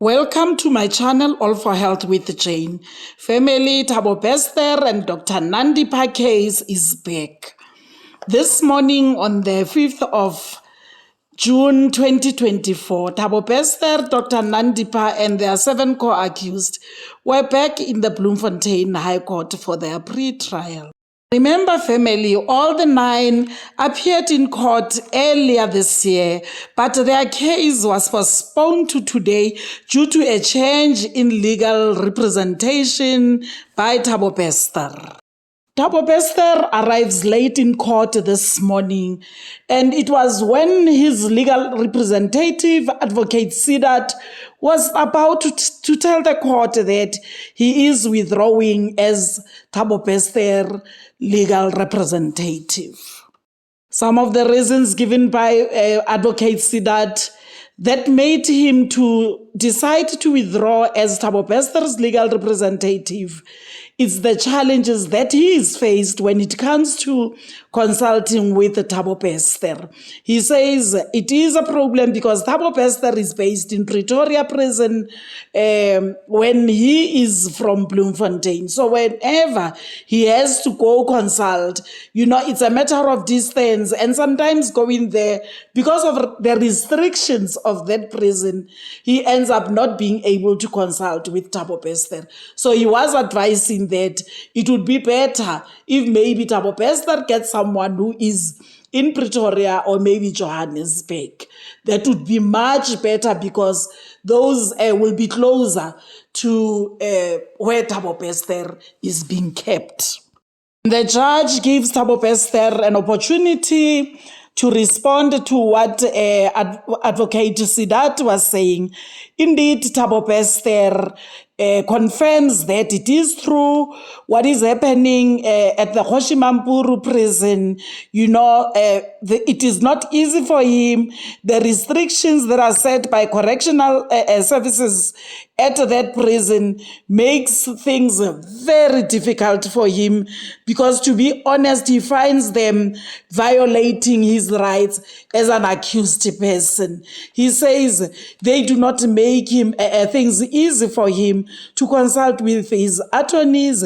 Welcome to my channel, All for Health with Jane. Family, Thabo Bester and Dr. Nandipha case is back. This morning on the 5th of June 2024, Thabo Bester, Dr. Nandipha and their 7 co-accused were back in the Bloemfontein High Court for their pre-trial. Remember, family, all the 9 appeared in court earlier this year, but their case was postponed to today due to a change in legal representation by Thabo Bester. Thabo Bester arrives late in court this morning, and it was when his legal representative, Advocate Sidat, was about to tell the court that he is withdrawing as Thabo Bester legal representative. Some of the reasons given by Advocate Sidat that made him to decide to withdraw as Thabo Bester's legal representative is the challenges that he is faced when it comes to consulting with Thabo Bester. He says it is a problem because Thabo Bester is based in Pretoria prison when he is from Bloemfontein. So whenever he has to go consult, it's a matter of distance, and sometimes going there, because of the restrictions of that prison, he ends up not being able to consult with Thabo Bester. So he was advising that it would be better if maybe Thabo Bester gets someone who is in Pretoria or maybe Johannesburg. That would be much better because those will be closer to where Thabo Bester is being kept. The judge gives Thabo Bester an opportunity to respond to what Advocate Sidat was saying. Indeed, Thabo Bester confirms that it is true what is happening at the Hoshimampuru prison. It is not easy for him. The restrictions that are set by correctional services at that prison makes things very difficult for him because, to be honest, he finds them violating his rights as an accused person. He says they do not make him things easy for him to consult with his attorneys,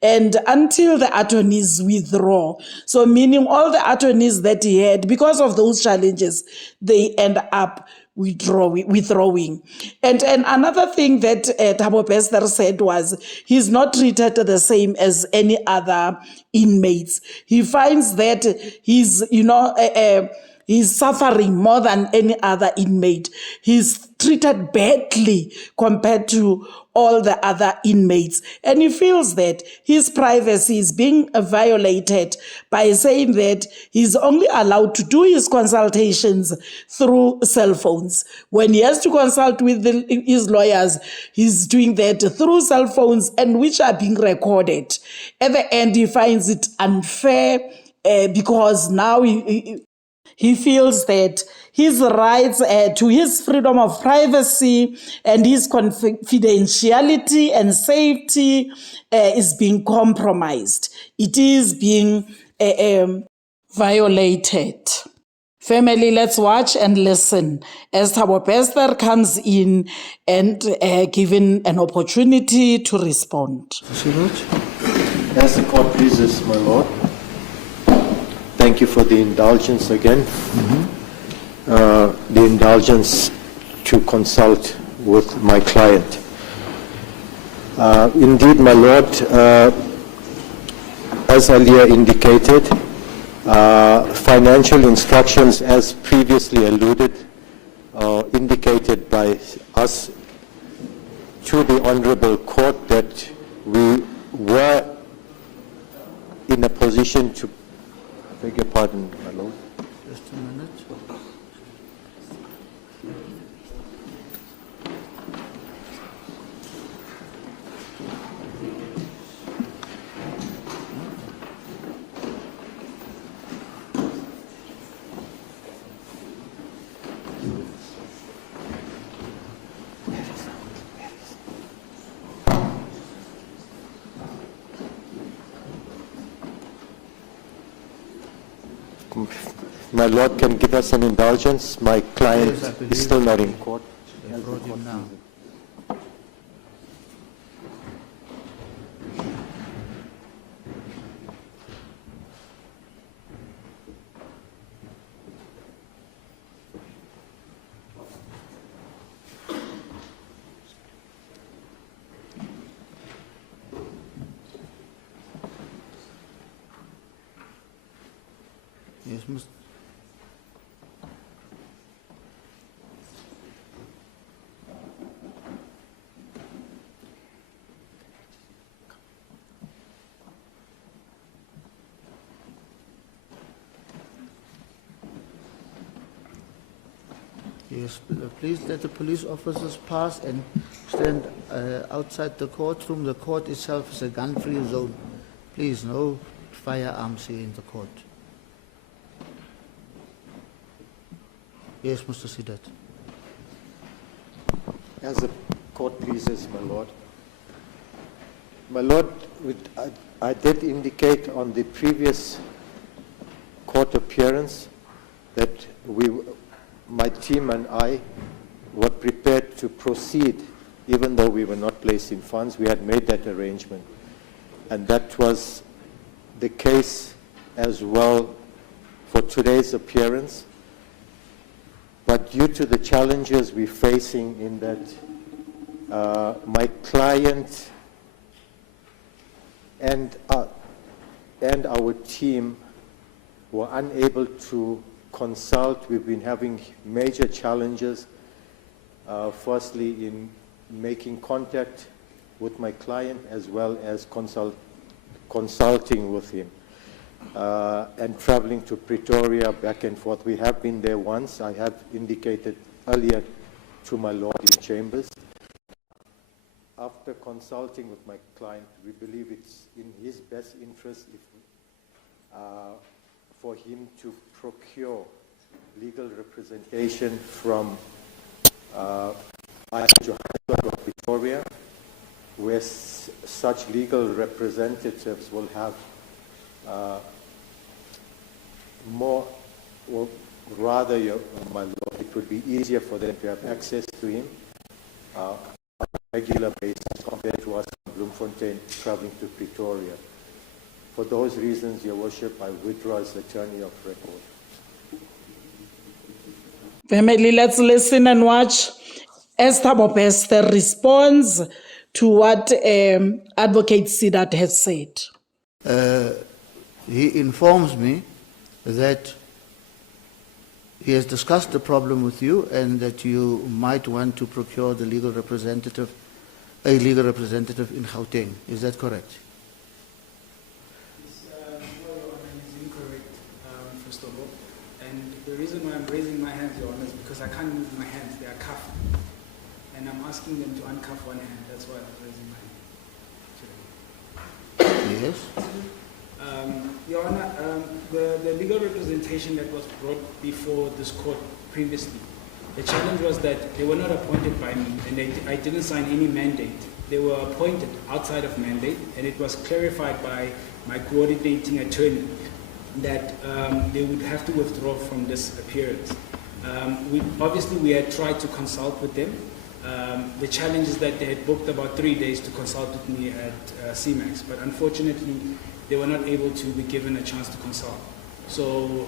and until the attorneys withdraw. So meaning all the attorneys that he had, because of those challenges, they end up withdrawing. And another thing that Thabo Bester said was he's not treated the same as any other inmates. He finds that he's suffering more than any other inmate. He's treated badly compared to all the other inmates. And he feels that his privacy is being violated by saying that he's only allowed to do his consultations through cell phones. When he has to consult with his lawyers, he's doing that through cell phones, and which are being recorded. At the end, he finds it unfair because now he feels that his rights to his freedom of privacy and his confidentiality and safety is being compromised. It is being violated. Family, let's watch and listen as Thabo Bester comes in and given an opportunity to respond. As the court pleases, my lord. Thank you for the indulgence again. The indulgence to consult with my client. Indeed, my lord, as earlier indicated, financial instructions as previously alluded, indicated by us to the Honorable Court that we were in a position to, beg your pardon, my lord. Just a minute. My lord can give us an indulgence. My client is still not in court. I brought him now. Yes, Mr. Yes, please let the police officers pass and stand outside the courtroom. The court itself is a gun-free zone. Please, no firearms here in the court. Yes, Mr. Sidat. As the court pleases, my lord. My lord, I did indicate on the previous court appearance that my team and I were prepared to proceed even though we were not placing funds. We had made that arrangement. And that was the case as well for today's appearance. But due to the challenges we're facing in that my client and our team were unable to consult. We've been having major challenges, firstly in making contact with my client as well as consulting with him and traveling to Pretoria back and forth. We have been there once. I have indicated earlier to my lord in chambers. After consulting with my client, we believe it's in his best interest for him to procure legal representation from Johannesburg or Pretoria, where such legal representatives will have more, or rather, my lord, it would be easier for them to have access to him on a regular basis compared to us in Bloemfontein traveling to Pretoria. For those reasons, Your Worship, I withdraw as attorney of record. Family, let's listen and watch as Thabo Bester responds to what Advocate Sidat has said. He informs me that he has discussed the problem with you and that you might want to procure the legal representative, a legal representative in Gauteng. Is that correct? First of all, and the reason why I'm raising my hands, Your Honor, is because I can't move my hands. They are cuffed, and I'm asking them to uncuff one hand. That's why I was raising my hand. Yes. Your Honor, the legal representation that was brought before this court previously, the challenge was that they were not appointed by me, and I didn't sign any mandate. They were appointed outside of mandate, and it was clarified by my coordinating attorney that they would have to withdraw from this appearance. Obviously, we had tried to consult with them. The challenge is that they had booked about 3 days to consult with me at CMAX, but unfortunately, they were not able to be given a chance to consult. So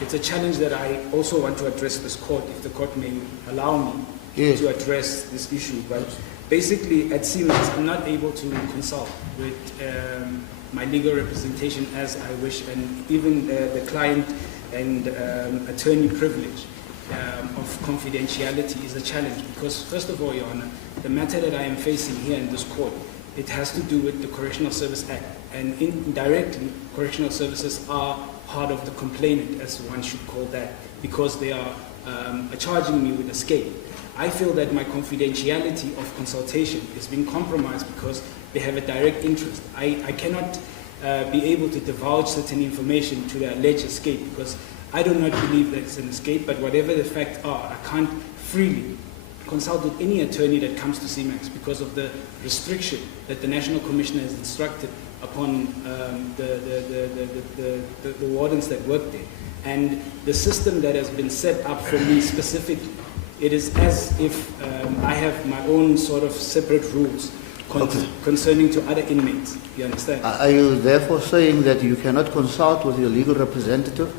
it's a challenge that I also want to address this court, if the court may allow me to address this issue. But basically, at CMAX, I'm not able to consult with my legal representation as I wish, and even the client and attorney privilege of confidentiality is a challenge because, first of all, Your Honor, the matter that I am facing here in this court, it has to do with the Correctional Service Act, and indirectly, correctional services are part of the complainant, as one should call that, because they are charging me with escape. I feel that my confidentiality of consultation is being compromised because they have a direct interest. I cannot be able to divulge certain information to the alleged escape because I do not believe that it's an escape, but whatever the facts are, I can't freely consult with any attorney that comes to CMAX because of the restriction that the National Commissioner has instructed upon the wardens that work there. And the system that has been set up for me specifically, it is as if I have my own sort of separate rules concerning to other inmates. You understand? Are you therefore saying that you cannot consult with your legal representative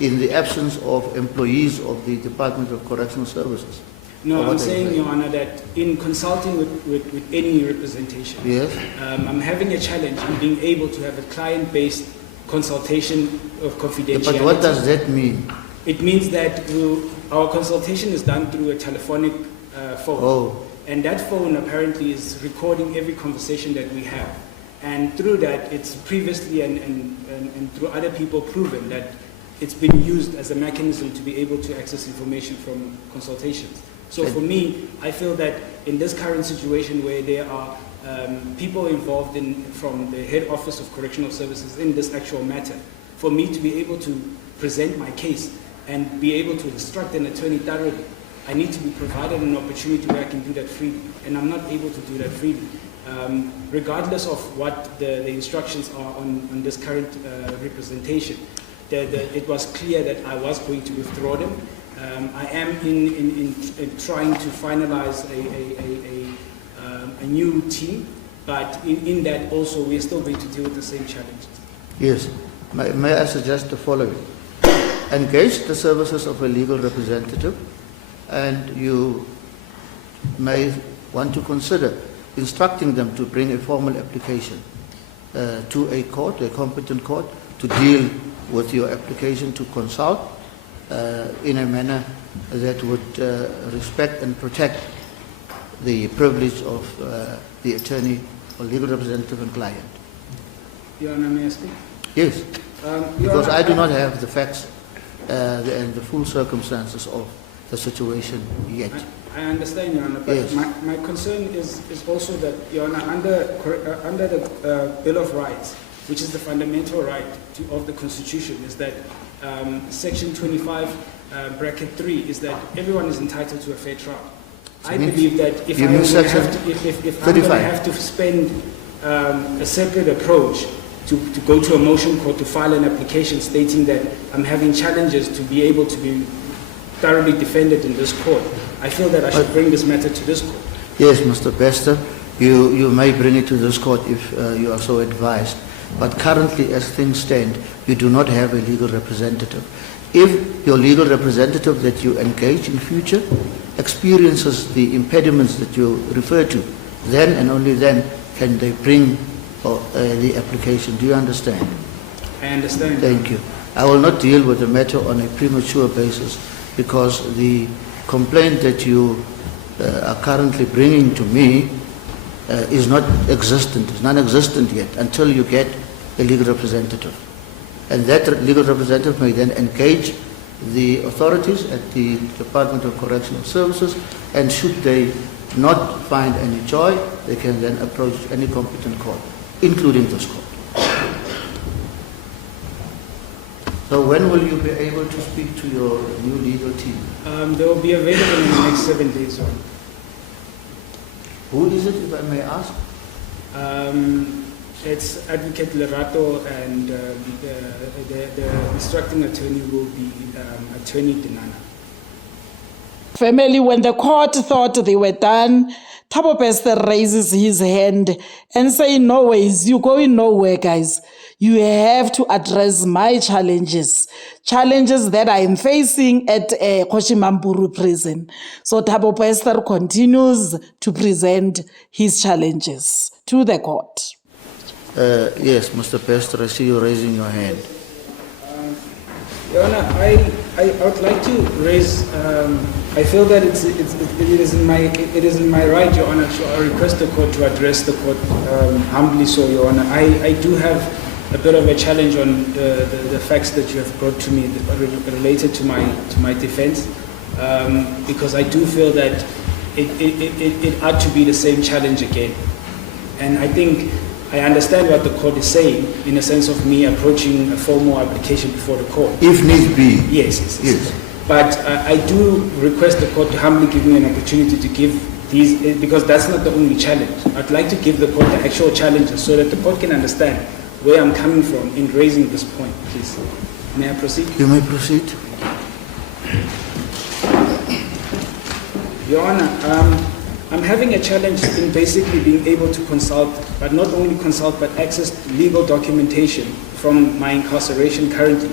in the absence of employees of the Department of Correctional Services? No, I'm saying, Your Honor, that in consulting with any representation, yes, I'm having a challenge in being able to have a client-based consultation of confidentiality. But what does that mean? It means that our consultation is done through a telephonic phone. Oh. And that phone apparently is recording every conversation that we have. And through that, it's previously and through other people proven that it's been used as a mechanism to be able to access information from consultations. So for me, I feel that in this current situation where there are people involved from the head office of correctional services in this actual matter, for me to be able to present my case and be able to instruct an attorney thoroughly, I need to be provided an opportunity where I can do that freely, and I'm not able to do that freely. Regardless of what the instructions are on this current representation, it was clear that I was going to withdraw them. I am in trying to finalize a new team, but in that also we are still going to deal with the same challenges. Yes. May I suggest the following? Engage the services of a legal representative, and you may want to consider instructing them to bring a formal application to a court, a competent court, to deal with your application, to consult in a manner that would respect and protect the privilege of the attorney or legal representative and client. Your Honor, may I speak? Yes, Your because Honor, I do not have the facts and the full circumstances of the situation yet. I understand, Your Honor, but Yes. my concern is also that, Your Honor, under the Bill of Rights, which is the fundamental right of the Constitution, is that Section 25, bracket 3, is that everyone is entitled to a fair trial. So I believe that if you I'm mean going to Section have to, if I'm going to 35? have to spend a separate approach to go to a motion court to file an application stating that I'm having challenges to be able to be thoroughly defended in this court, I feel that I should bring this matter to this court. Yes, Mr. Bester, you may bring it to this court if you are so advised. But currently, as things stand, you do not have a legal representative. If your legal representative that you engage in future experiences the impediments that you refer to, then and only then can they bring the application. Do you understand? I understand. Thank you. I will not deal with the matter on a premature basis because the complaint that you are currently bringing to me is not existent, is non-existent yet until you get a legal representative. And that legal representative may then engage the authorities at the Department of Correctional Services, and should they not find any joy, they can then approach any competent court, including this court. So when will you be able to speak to your new legal team? They will be available in the next 7 days. Who is it, if I may ask? It's Advocate Lerato, and the instructing attorney will be Attorney Dinana. Family, when the court thought they were done, Thabo Bester raises his hand and say, no ways, you're going nowhere, guys. You have to address my challenges that I am facing at Koshimamburu prison. So Thabo Bester continues to present his challenges to the court. Yes, Mr. Bester, I see you raising your hand. Your Honor, I would like to raise. I feel that it is in my right, Your Honor, to request the court to address the court humbly. So, Your Honor, I do have a bit of a challenge on the facts that you have brought to me related to my defense, because I do feel that it ought to be the same challenge again, and I think I understand what the court is saying in a sense of me approaching a formal application before the court. If need be. Yes. But I do request the court to humbly give me an opportunity to give these, because that's not the only challenge. I'd like to give the court the actual challenges so that the court can understand where I'm coming from in raising this point, please. May I proceed? You may proceed. Your Honor, I'm having a challenge in basically being able to consult, but not only consult, but access legal documentation from my incarceration currently.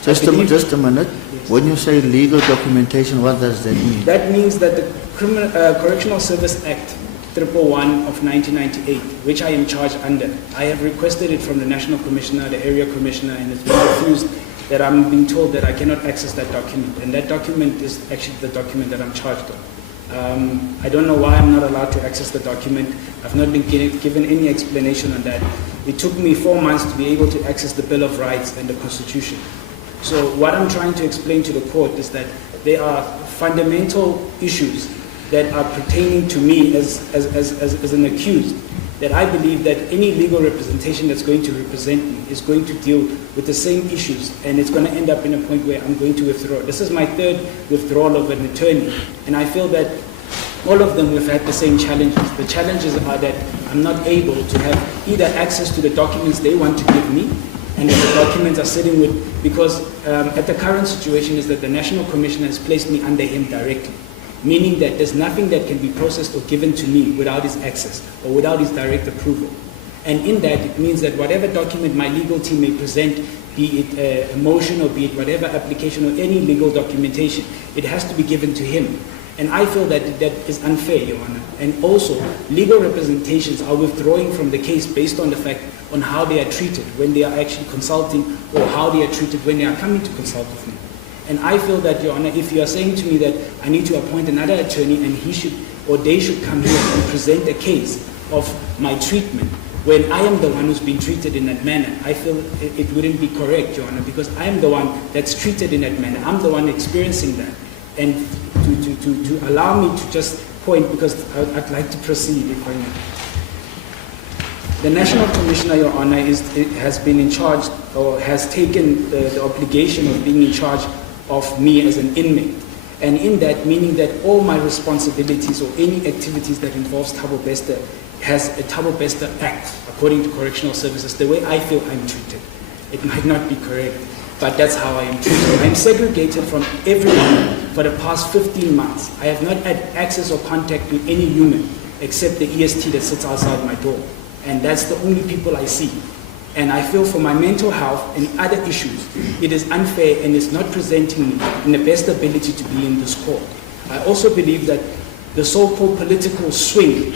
Just a minute. Yes. When you say legal documentation, what does that mean? That means that the Correctional Service Act 111 of 1998, which I am charged under. I have requested it from the National Commissioner, the Area Commissioner, and it's been refused. That I'm being told that I cannot access that document, and that document is actually the document that I'm charged on. I don't know why I'm not allowed to access the document. I've not been given any explanation on that. It took me 4 months to be able to access the Bill of Rights and the Constitution. So what I'm trying to explain to the court is that there are fundamental issues that are pertaining to me as an accused, that I believe that any legal representation that's going to represent me is going to deal with the same issues, and it's going to end up in a point where I'm going to withdraw. This is my third withdrawal of an attorney, and I feel that all of them have had the same challenges. The challenges are that I'm not able to have either access to the documents they want to give me, and that the documents are sitting with, because at the current situation is that the National Commissioner has placed me under him directly, meaning that there's nothing that can be processed or given to me without his access or without his direct approval. And in that, it means that whatever document my legal team may present, be it a motion or be it whatever application or any legal documentation, it has to be given to him. And I feel that that is unfair, Your Honor. And also, legal representations are withdrawing from the case based on the fact on how they are treated when they are actually consulting, or how they are treated when they are coming to consult with me. And I feel that, Your Honor, if you are saying to me that I need to appoint another attorney and he should, or they should come here and present a case of my treatment, when I am the one who's been treated in that manner, I feel it wouldn't be correct, Your Honor, because I am the one that's treated in that manner. I'm the one experiencing that. And to allow me to just point, because I'd like to proceed, if I may. The National Commissioner, Your Honor, has been in charge, or has taken the obligation of being in charge of me as an inmate. And in that, meaning that all my responsibilities or any activities that involves Thabo Bester has a Thabo Bester Act, according to Correctional Services, the way I feel I'm treated. It might not be correct, but that's how I am treated. I'm segregated from everyone for the past 15 months. I have not had access or contact with any human except the EST that sits outside my door. And that's the only people I see. And I feel for my mental health and other issues, it is unfair and is not presenting me in the best ability to be in this court. I also believe that the so-called political swing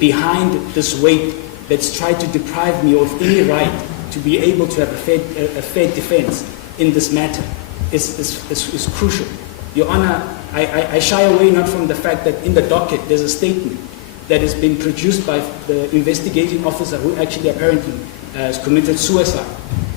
behind this weight that's tried to deprive me of any right to be able to have a fair defense in this matter is crucial. Your Honor, I shy away not from the fact that in the docket there's a statement that has been produced by the investigating officer who actually apparently has committed suicide,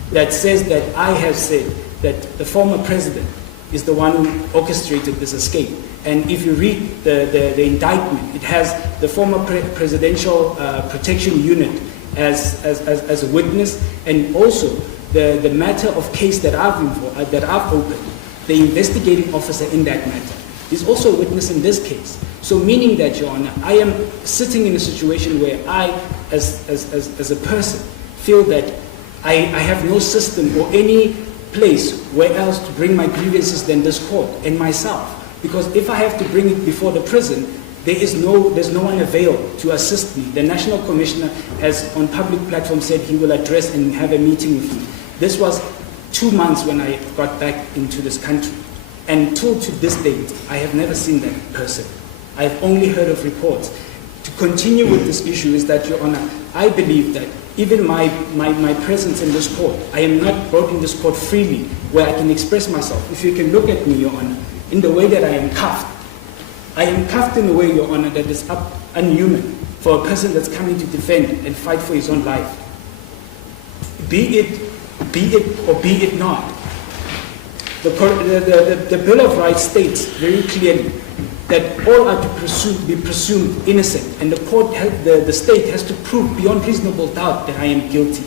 that says that I have said that the former president is the one who orchestrated this escape. And if you read the indictment, it has the former presidential protection unit as a witness, and also the matter of case that I've opened, the investigating officer in that matter is also a witness in this case. So meaning that, Your Honor, I am sitting in a situation where I, as a person, feel that I have no system or any place where else to bring my grievances than this court and myself. Because if I have to bring it before the prison, there's no one available to assist me. The National Commissioner has on public platform said he will address and have a meeting with me. This was 2 months when I got back into this country. And till to this date, I have never seen that person. I've only heard of reports. To continue with this issue is that, Your Honor, I believe that even my presence in this court, I am not brought in this court freely where I can express myself. If you can look at me, Your Honor, in the way that I am cuffed in a way, Your Honor, that is unhuman for a person that's coming to defend and fight for his own life. Be it or be it not. The Bill of Rights states very clearly that all are to be presumed innocent, and the state has to prove beyond reasonable doubt that I am guilty.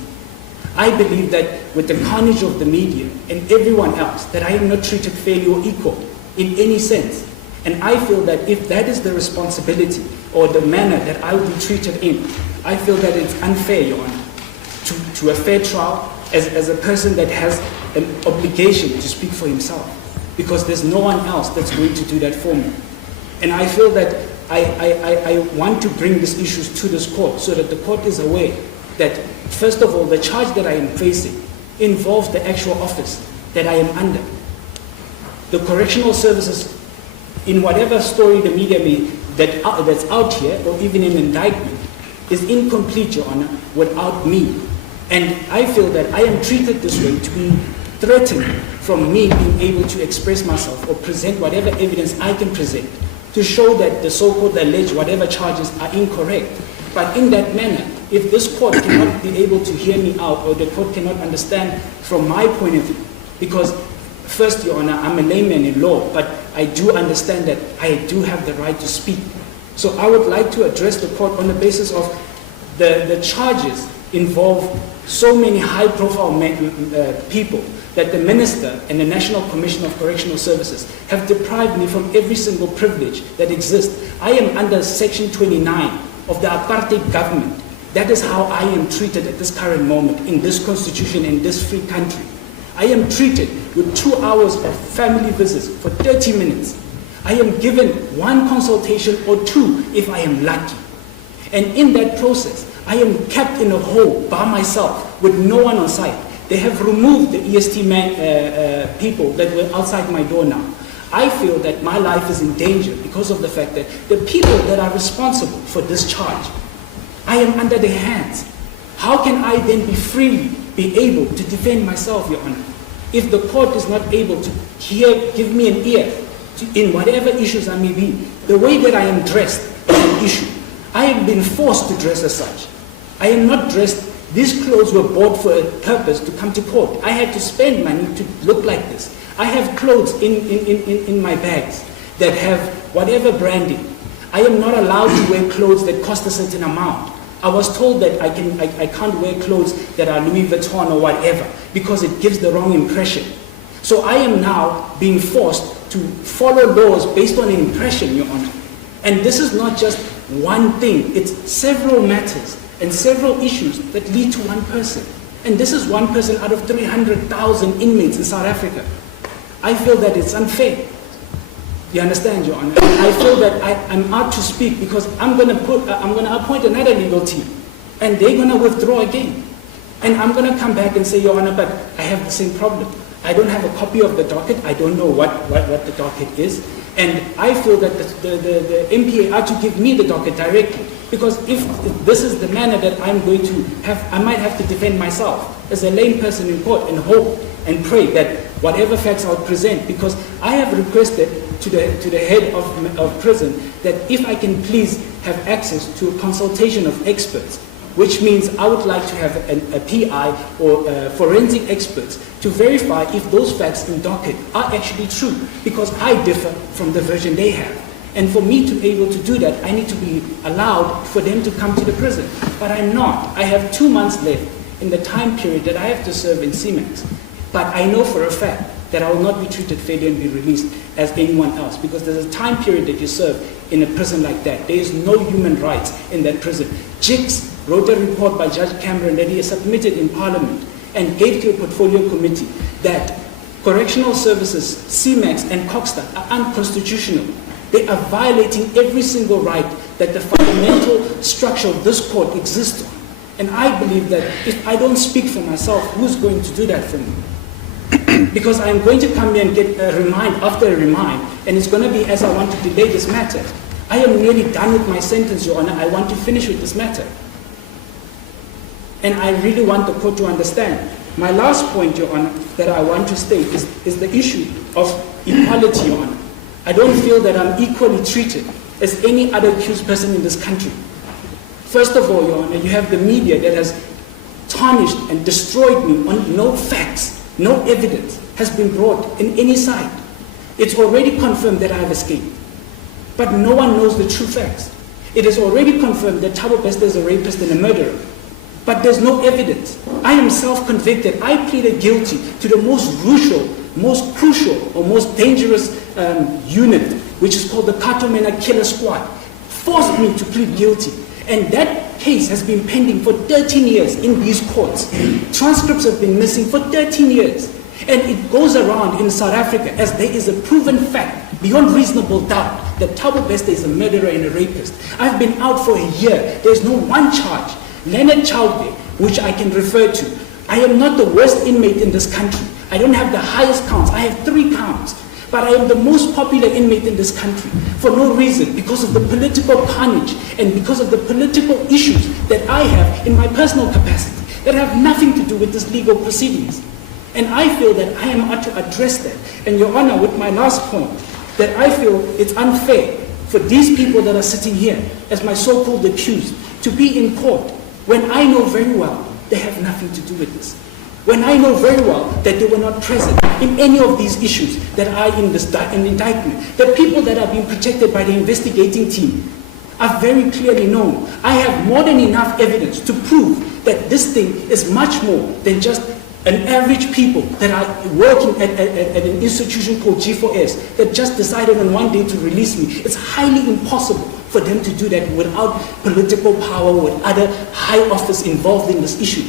I believe that with the carnage of the media and everyone else, that I am not treated fairly or equal in any sense. And I feel that if that is the responsibility or the manner that I will be treated in, I feel that it's unfair, Your Honor, to a fair trial as a person that has an obligation to speak for himself, because there's no one else that's going to do that for me. And I feel that I want to bring these issues to this court so that the court is aware that, first of all, the charge that I am facing involves the actual office that I am under. The correctional services, in whatever story the media may that's out here, or even an indictment, is incomplete, Your Honor, without me. And I feel that I am treated this way to be threatened from me being able to express myself or present whatever evidence I can present to show that the so-called alleged whatever charges are incorrect. But in that manner, if this court cannot be able to hear me out, or the court cannot understand from my point of view, because first, Your Honor, I'm a layman in law, but I do understand that I do have the right to speak. So I would like to address the court on the basis of the charges involve so many high-profile people that the Minister and the National Commission of Correctional Services have deprived me from every single privilege that exists. I am under Section 29 of the apartheid government. That is how I am treated at this current moment in this constitution, in this free country. I am treated with 2 hours of family visits for 30 minutes. I am given 1 consultation or 2 if I am lucky. And in that process, I am kept in a hole by myself with no one on site. They have removed the EST people that were outside my door now. I feel that my life is in danger because of the fact that the people that are responsible for this charge, I am under their hands. How can I then be able to defend myself, Your Honor, if the court is not able to give me an ear in whatever issues I may be? The way that I am dressed is an issue. I have been forced to dress as such. I am not dressed. These clothes were bought for a purpose to come to court. I had to spend money to look like this. I have clothes in my bags that have whatever branding. I am not allowed to wear clothes that cost a certain amount. I was told that I can't wear clothes that are Louis Vuitton or whatever because it gives the wrong impression. So I am now being forced to follow laws based on an impression, Your Honor. And this is not just one thing. It's several matters and several issues that lead to one person. And this is one person out of 300,000 inmates in South Africa. I feel that it's unfair. You understand, Your Honor? I feel that I'm out to speak because I'm going to appoint another legal team, and they're going to withdraw again. And I'm going to come back and say, Your Honor, but I have the same problem. I don't have a copy of the docket. I don't know what the docket is. And I feel that the MPA are to give me the docket directly. Because if this is the manner that I'm going to have, I might have to defend myself as a lame person in court and hope and pray that whatever facts I'll present, because I have requested to the head of prison that if I can please have access to a consultation of experts, which means I would like to have a PI or forensic experts to verify if those facts in docket are actually true, because I differ from the version they have. And for me to be able to do that, I need to be allowed for them to come to the prison. But I'm not. I have 2 months left in the time period that I have to serve in CMAX. But I know for a fact that I will not be treated fairly and be released as anyone else, because there's a time period that you serve in a prison like that. There is no human rights in that prison. JIX wrote a report by Judge Cameron that he has submitted in Parliament and gave to a portfolio committee that correctional services, CMAX and Coxstar are unconstitutional. They are violating every single right that the fundamental structure of this court exists on. And I believe that if I don't speak for myself, who's going to do that for me? Because I'm going to come here and get a remind after a remind, and it's going to be as I want to delay this matter. I am nearly done with my sentence, Your Honor. I want to finish with this matter. And I really want the court to understand. My last point, Your Honor, that I want to state is the issue of equality, Your Honor. I don't feel that I'm equally treated as any other accused person in this country. First of all, Your Honor, you have the media that has tarnished and destroyed me on no facts, no evidence has been brought in any side. It's already confirmed that I have escaped. But no one knows the true facts. It is already confirmed that Thabo Bester is a rapist and a murderer. But there's no evidence. I am self-convicted. I pleaded guilty to the most crucial, or most dangerous unit, which is called the Katomena Killer Squad, forced me to plead guilty. And that case has been pending for 13 years in these courts. Transcripts have been missing for 13 years. And it goes around in South Africa as there is a proven fact, beyond reasonable doubt, that Thabo Bester is a murderer and a rapist. I've been out for a year. There's no one charge. Leonard Childway, which I can refer to. I am not the worst inmate in this country. I don't have the highest counts. I have 3 counts. but I am the most popular inmate in this country for no reason, because of the political carnage and because of the political issues that I have in my personal capacity that have nothing to do with this legal proceedings. And I feel that I am out to address that. And Your Honor, with my last point, that I feel it's unfair for these people that are sitting here as my so-called accused to be in court when I know very well they have nothing to do with this. When I know very well that they were not present in any of these issues that are in this indictment. The people that are being protected by the investigating team are very clearly known. I have more than enough evidence to prove that this thing is much more than just an average people that are working at an institution called G4S that just decided on one day to release me. It's highly impossible for them to do that without political power or with other high office involved in this issue.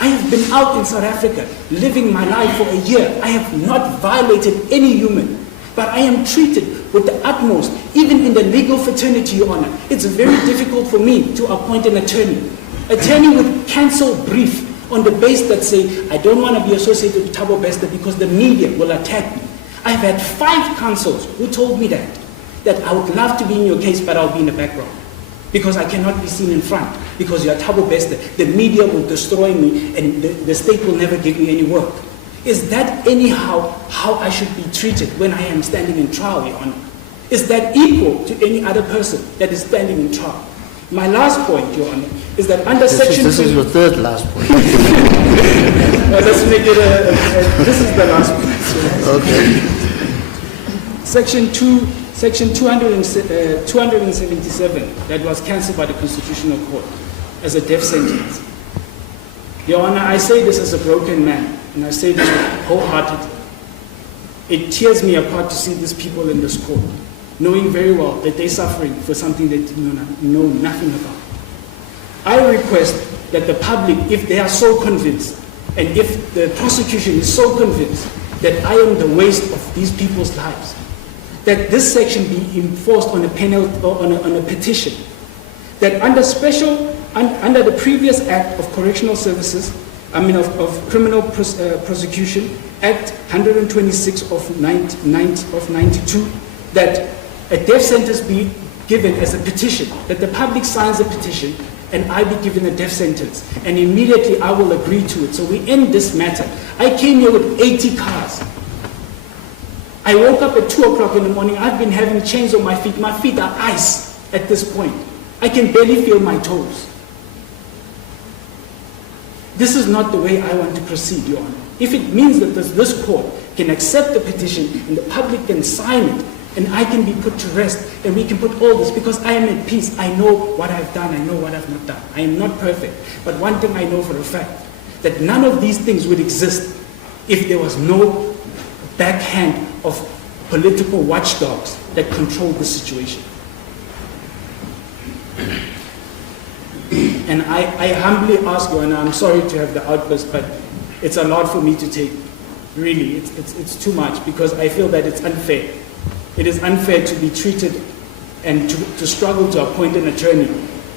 I have been out in South Africa living my life for a year. I have not violated any human, but I am treated with the utmost, even in the legal fraternity, Your Honor. It's very difficult for me to appoint an attorney. Attorney would cancel brief on the base that say, I don't want to be associated with Thabo Bester because the media will attack me. I've had 5 counsels who told me that I would love to be in your case, but I'll be in the background because I cannot be seen in front because you're Thabo Bester. The media will destroy me and the state will never give me any work. Is that anyhow how I should be treated when I am standing in trial, Your Honor? Is that equal to any other person that is standing in trial? My last point, Your Honor, is that under Section... This is your third last point. Let's make it this is the last point. Okay. Section 277 that was cancelled by the Constitutional Court as a death sentence. Your Honor, I say this as a broken man, and I say this wholeheartedly. It tears me apart to see these people in this court, knowing very well that they're suffering for something they know nothing about. I request that the public, if they are so convinced, and if the prosecution is so convinced that I am the waste of these people's lives, that this section be enforced on a penalty or on a petition, that under the previous Act of Correctional Services, of Criminal Prosecution, Act 126 of 92, that a death sentence be given as a petition, that the public signs a petition and I be given a death sentence, and immediately I will agree to it. So we end this matter. I came here with 80 cars. I woke up at 2 o'clock in the morning. I've been having chains on my feet. My feet are ice at this point. I can barely feel my toes. This is not the way I want to proceed, Your Honor. If it means that this court can accept the petition and the public can sign it, and I can be put to rest, and we can put all this, because I am at peace. I know what I've done, I know what I've not done. I am not perfect. But one thing I know for a fact, that none of these things would exist if there was no backhand of political watchdogs that control the situation. And I humbly ask you, and I'm sorry to have the outburst, but it's a lot for me to take. Really, it's too much, because I feel that it's unfair. It is unfair to be treated and to struggle to appoint an attorney.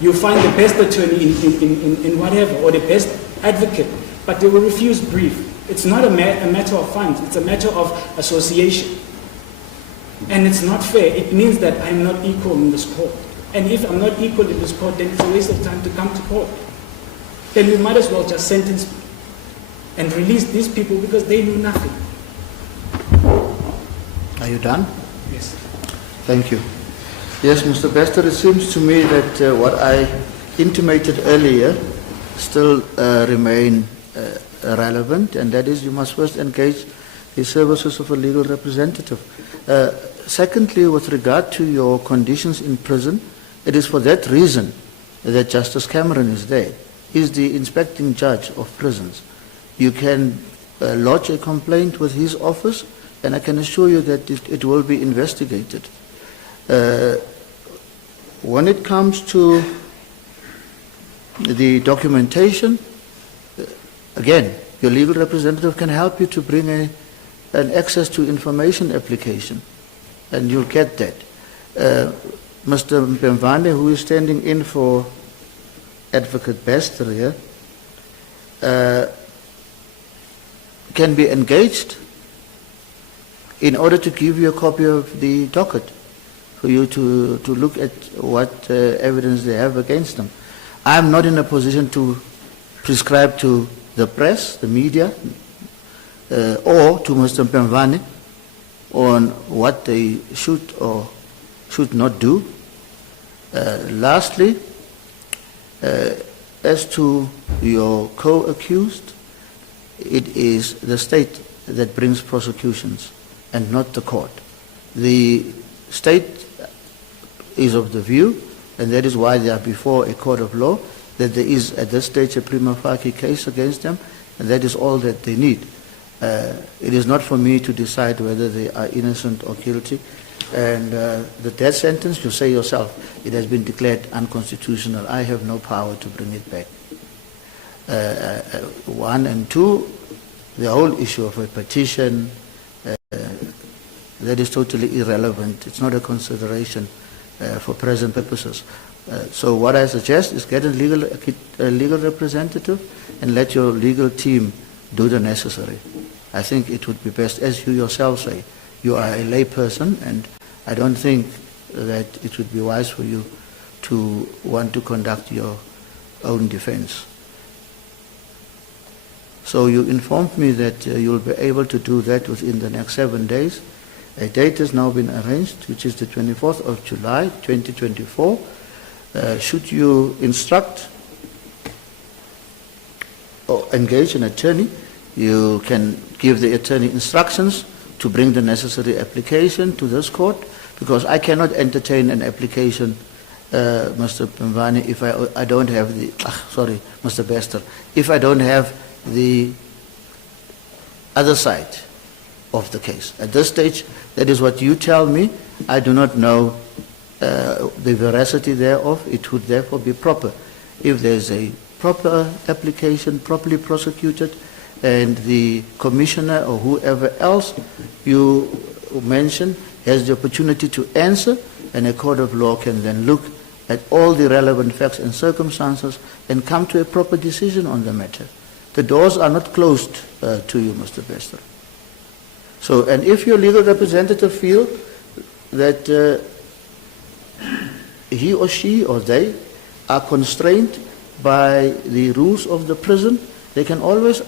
You find the best attorney in whatever, or the best advocate, but they will refuse brief. It's not a matter of funds, it's a matter of association. And it's not fair. It means that I'm not equal in this court. And if I'm not equal in this court, then it's a waste of time to come to court. Then we might as well just sentence me and release these people because they knew nothing. Are you done? Yes. Thank you. Yes, Mr. Bester, it seems to me that what I intimated earlier still remain relevant, and that is you must first engage the services of a legal representative. Secondly, with regard to your conditions in prison, it is for that reason that Justice Cameron is there. He's the inspecting judge of prisons. You can lodge a complaint with his office, and I can assure you that it will be investigated. When it comes to the documentation, again, your legal representative can help you to bring an access to information application, and you'll get that. Mr. Mpemvane, who is standing in for Advocate Bester here, can be engaged in order to give you a copy of the docket for you to look at what evidence they have against them. I'm not in a position to prescribe to the press, the media, or to Mr. Mpemvane on what they should or should not do. Lastly, as to your co-accused, it is the state that brings prosecutions and not the court. The state is of the view, and that is why they are before a court of law, that there is at this stage a prima facie case against them, and that is all that they need. It is not for me to decide whether they are innocent or guilty. And the death sentence, you say yourself, it has been declared unconstitutional. I have no power to bring it back. One, and two, the whole issue of a petition, that is totally irrelevant. It's not a consideration for present purposes. So what I suggest is get a legal representative and let your legal team do the necessary. I think it would be best, as you yourself say, you are a lay person, and I don't think that it would be wise for you to want to conduct your own defense. So you informed me that you'll be able to do that within the next 7 days. A date has now been arranged, which is the 24th of July, 2024. Should you instruct or engage an attorney, you can give the attorney instructions to bring the necessary application to this court, because I cannot entertain an application, Mr. Mpemvane, if I don't have the, sorry, Mr. Bester, if I don't have the other side of the case. At this stage, that is what you tell me. I do not know the veracity thereof. It would therefore be proper if there's a proper application, properly prosecuted, and the commissioner or whoever else you mention has the opportunity to answer, and a court of law can then look at all the relevant facts and circumstances and come to a proper decision on the matter. The doors are not closed to you, Mr. Bester. So, and if your legal representative feel that he or she or they are constrained by the rules of the prison, they can always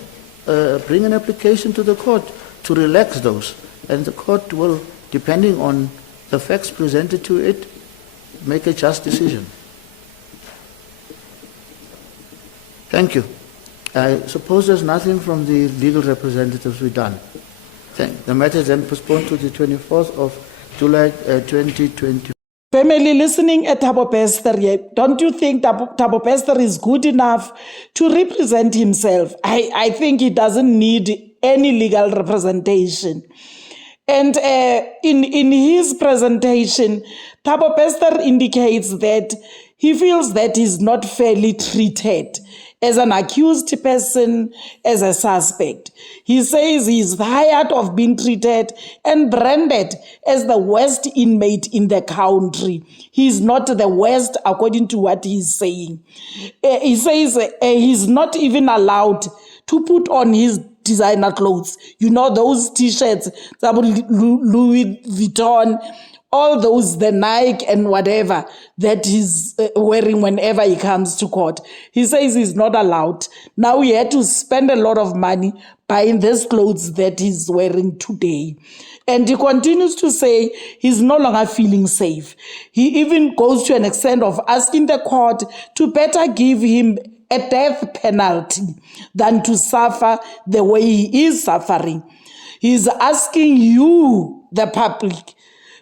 bring an application to the court to relax those, and the court will, depending on the facts presented to it, make a just decision. Thank you. I suppose there's nothing from the legal representatives we've done. The matter is then postponed to the 24th of July 2020. Family listening at Thabo Bester, don't you think Thabo Bester is good enough to represent himself? I think he doesn't need any legal representation. And in his presentation, Thabo Bester indicates that he feels that he's not fairly treated as an accused person, as a suspect. He says he's tired of being treated and branded as the worst inmate in the country. He's not the worst, according to what he's saying. He says he's not even allowed to put on his designer clothes. You know, those t-shirts, Louis Vuitton, all those, the Nike and whatever that he's wearing whenever he comes to court. He says he's not allowed. Now he had to spend a lot of money buying these clothes that he's wearing today. And he continues to say he's no longer feeling safe. He even goes to an extent of asking the court to better give him a death penalty than to suffer the way he is suffering. He's asking you, the public.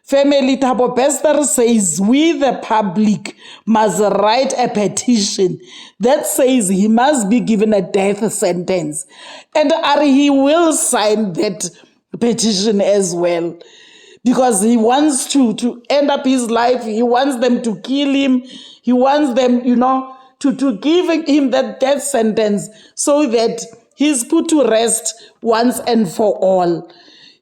Family, Thabo Bester says we, the public, must write a petition that says he must be given a death sentence. And he will sign that petition as well, because he wants to end up his life. He wants them to kill him. He wants them, to give him that death sentence so that he's put to rest once and for all.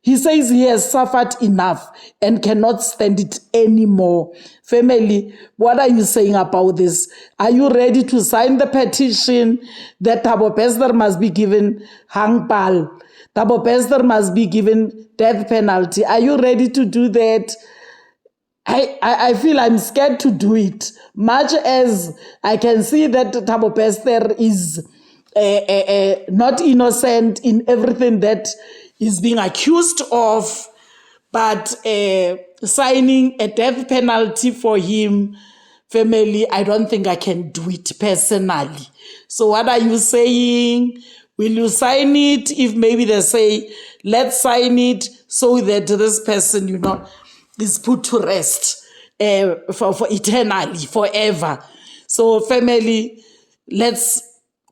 He says he has suffered enough and cannot stand it anymore. Family, what are you saying about this? Are you ready to sign the petition that Thabo Bester must be given hangpal, Thabo Bester must be given death penalty. Are you ready to do that? I feel I'm scared to do it. Much as I can see that Thabo Bester is not innocent in everything that is being accused of, but signing a death penalty for him, family, I don't think I can do it personally. So what are you saying? Will you sign it? If maybe they say, let's sign it so that this person, is put to rest for eternally, forever. So family, let's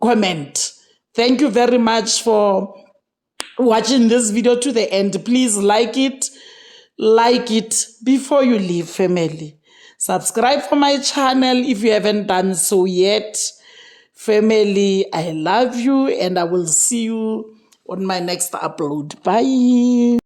comment. Thank you very much for watching this video to the end. Please like it before you leave, family. Subscribe for my channel if you haven't done so yet. Family, I love you and I will see you on my next upload. Bye.